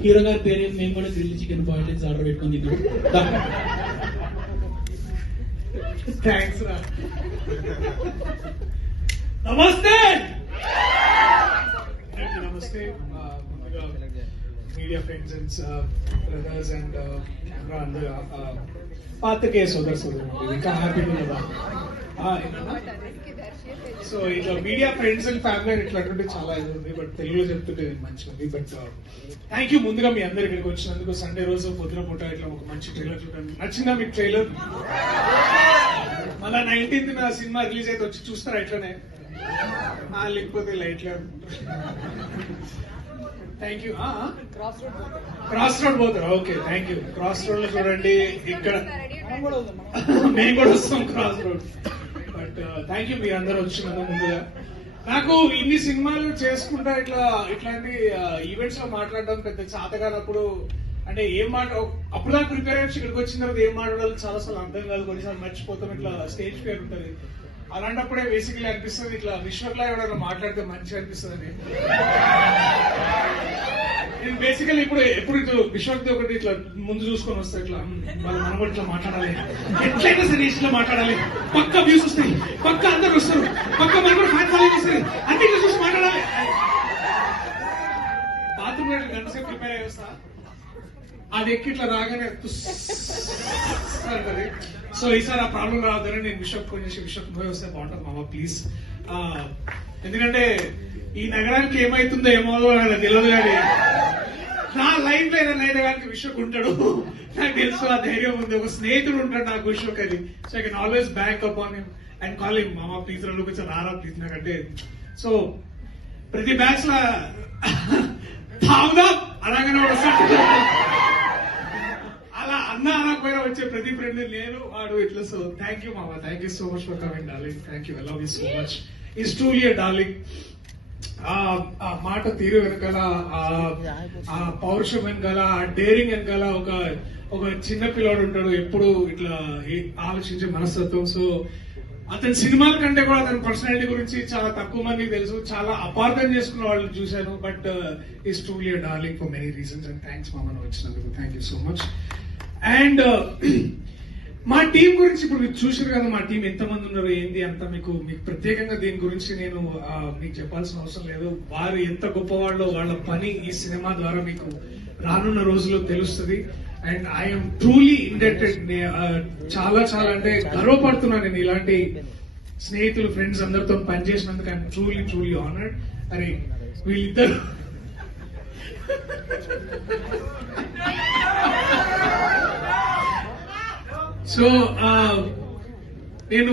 Hero గారి పేరు మేము కూడా గ్రిల్ చికెన్ బాయిల్స్ ఆర్డర్ పెట్టుకొని తిన్నాం. థ్యాంక్స్ రా. నమస్తే నమస్తే media friends and brothers and camera అందరూ పాతకే సోదరు ఇంకా హ్యాపీగా ఉన్నదా. సో ఇట్లా మీడియా ఫ్రెండ్స్ అండ్ ఫ్యామిలీ ఇట్లా అంటే చాలా ఇది ఉంది, బట్ తెలుగులో చెప్తుంటే మంచిగా ఉంది. బట్ థ్యాంక్ యూ ముందుగా మీ అందరు ఇక్కడికి వచ్చినందుకు. సండే రోజు పొద్దున పూట ఇట్లా ఒక మంచి ట్రైలర్ చూడండి. నచ్చిందా మీకు ట్రైలర్? మళ్ళా 19th నా సినిమా రిలీజ్ అయితే వచ్చి చూస్తారా ఇట్లనే, లేకపోతే లైట్లే. Thank you. క్రాస్ రోడ్ పోతారా? Okay thank you. Cross road లో చూడండి. ఇక్కడ మేము కూడా వస్తాం cross road. But thank you మీరు అందరూ వచ్చినందుకు. ముందుగా నాకు ఇన్ని సినిమాలు చేసుకుంటా ఇట్లాంటి ఈవెంట్స్ లో మాట్లాడడం పెద్ద చేతగానప్పుడు, అంటే ఏం అప్పుడు దాకా ప్రిపేర్ అయ్యి ఇక్కడికి వచ్చిన తర్వాత ఏం మాట్లాడాలి చాలా సార్లు అర్థం కాదు, కొన్నిసార్లు మర్చిపోతాం. ఇట్లా స్టేజ్ పేరు ఉంటుంది, అలాంటప్పుడే బేసిక్లీ అనిపిస్తుంది ఇట్లా విశ్వక్లా ఎవరైనా మాట్లాడితే మంచిగా అనిపిస్తుంది అని. నేను బేసికలీ ఎప్పుడు విశ్వక్తి ఒకటి ఇట్లా ముందు చూసుకొని వస్తా, ఇట్లా మనం కూడా ఇట్లా మాట్లాడాలి, ఎట్లయినా సరే ఇట్లా మాట్లాడాలి, పక్క వ్యూస్ వస్తాయి, పక్క అందరు వస్తారు, పక్క మనం కూడా ఫ్యాన్ ఫాలోయింగ్ వస్తుంది, అన్ని చూసి మాట్లాడాలి. బాత్రూమ్ గంట సేపు ప్రిపేర్ అయ్యి వస్తా, అది ఎక్కి ఇట్లా రాగానే అంటది. సో ఈసారి ఆ ప్రాబ్లం రావద్దని నేను విశ్వక్ ఫోన్ చేసి విశ్వక్ పోయి వస్తే బాగుంటుంది మామ ప్లీజ్. ఎందుకంటే ఈ నగరానికి ఏమైతుందో ఏమో నాకు తెలియదు, కానీ నా లైఫ్ లో ఏదైనా అయితే కానీ విశ్వక్ ఉంటాడు, నాకు తెలుసు. ఆ ధైర్యం ఉంది, ఒక స్నేహితుడు ఉంటాడు నాకు విశ్వక్ అని. So I can always back up on him and call him మామ ప్లీజ్ రెండు కొంచెం రారా ప్లీజ్ నాకంటే. సో ప్రతి బ్యాచ్ లా అలాగనే వస్తాడు, అలా అన్న అనకపోయినా వచ్చే ప్రతి ఫ్రెండ్ నేను వాడు ఇట్లా. సో థ్యాంక్ యూ మామ, thank you so much for coming darling. Thank you, I love you so much. Is truly a darling. ఆ మాట తీరు వెనకాల, ఆ పౌరుషం వెనకాల, ఆ డేరింగ్ వెనకాల ఒక చిన్న పిల్లాడు ఉంటాడు, ఎప్పుడు ఇట్లా ఆలోచించే మనస్తత్వం. సో అతని సినిమాల కంటే కూడా అతని పర్సనాలిటీ గురించి చాలా తక్కువ మందికి తెలుసు, చాలా అపార్థం చేసుకున్న వాళ్ళు చూశాను. But is truly a darling for many reasons. And thanks మామ వచ్చినందుకు, thank you so much. And మా టీం గురించి ఇప్పుడు మీరు చూసారు కదా, మా టీం ఎంతమంది ఉన్నారు ఏంది అంతా మీకు ప్రత్యేకంగా దీని గురించి నేను మీకు చెప్పాల్సిన అవసరం లేదు. వారు ఎంత గొప్పవాళ్ళో వాళ్ళ పని ఈ సినిమా ద్వారా మీకు రానున్న రోజుల్లో తెలుస్తుంది. And I'm truly indebted. చాలా చాలా అంటే గర్వపడుతున్నాను నేను ఇలాంటి స్నేహితులు ఫ్రెండ్స్ అందరితో పనిచేసినందుకు. I'm truly truly honoured. అరే వీళ్ళిద్దరు సో నేను